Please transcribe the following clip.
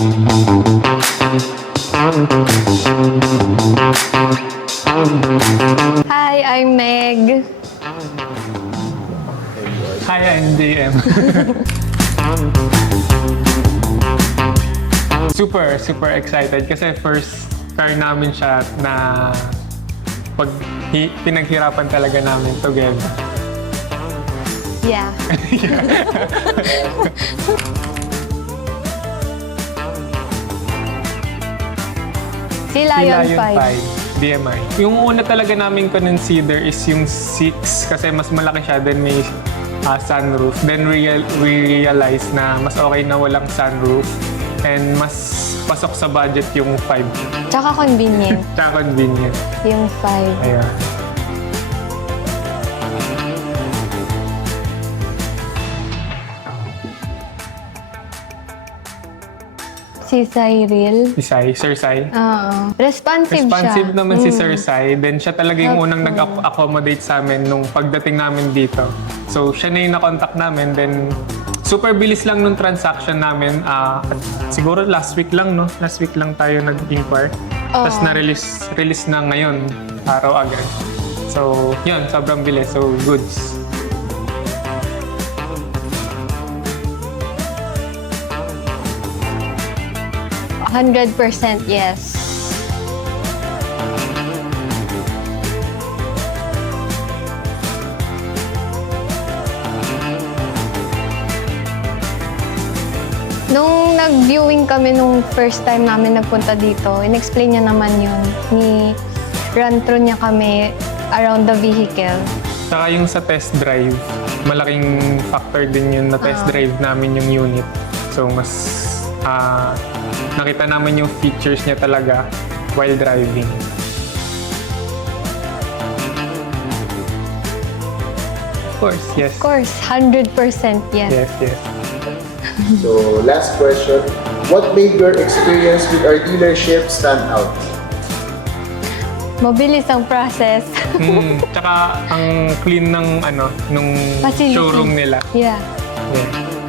Hi, I'm Meg. Hi, I'm DM. Super excited kasi first car namin siya na pinaghirapan talaga namin together. Yeah. Si Lion 5. DMI. Yung una talaga namin consider is yung 6 kasi mas malaki siya, then may sunroof. Then we realize na mas okay na walang sunroof and mas pasok sa budget yung 5. Tsaka convenient. Tsaka convenient. Yung 5. Ayan. Si Cyril. Si Sai, Sir Sai. Oo. Responsive Responsive siya. naman si Sir Sai. Then siya talaga yung unang Helpful. nag-accommodate sa amin nung pagdating namin dito. So siya na yung na-contact namin. Then super bilis lang nung transaction namin. Siguro last week lang, no? Last week lang tayo nag-inquire. Tapos na-release na ngayon, araw agad. So yun, sobrang bilis. So goods. 100% yes. Nung nag-viewing kami nung first time namin nagpunta dito, in-explain niya naman yun. Run through niya kami around the vehicle. Saka yung sa test drive, malaking factor din yun na test drive namin yung unit. So mas nakita namin yung features niya talaga while driving. Of course, yes. Of course, 100% yes. Yes. So, last question. What made your experience with our dealership stand out? Mabilis ang process. Tsaka ang clean ng nung Facility. showroom nila. Yeah. Yeah.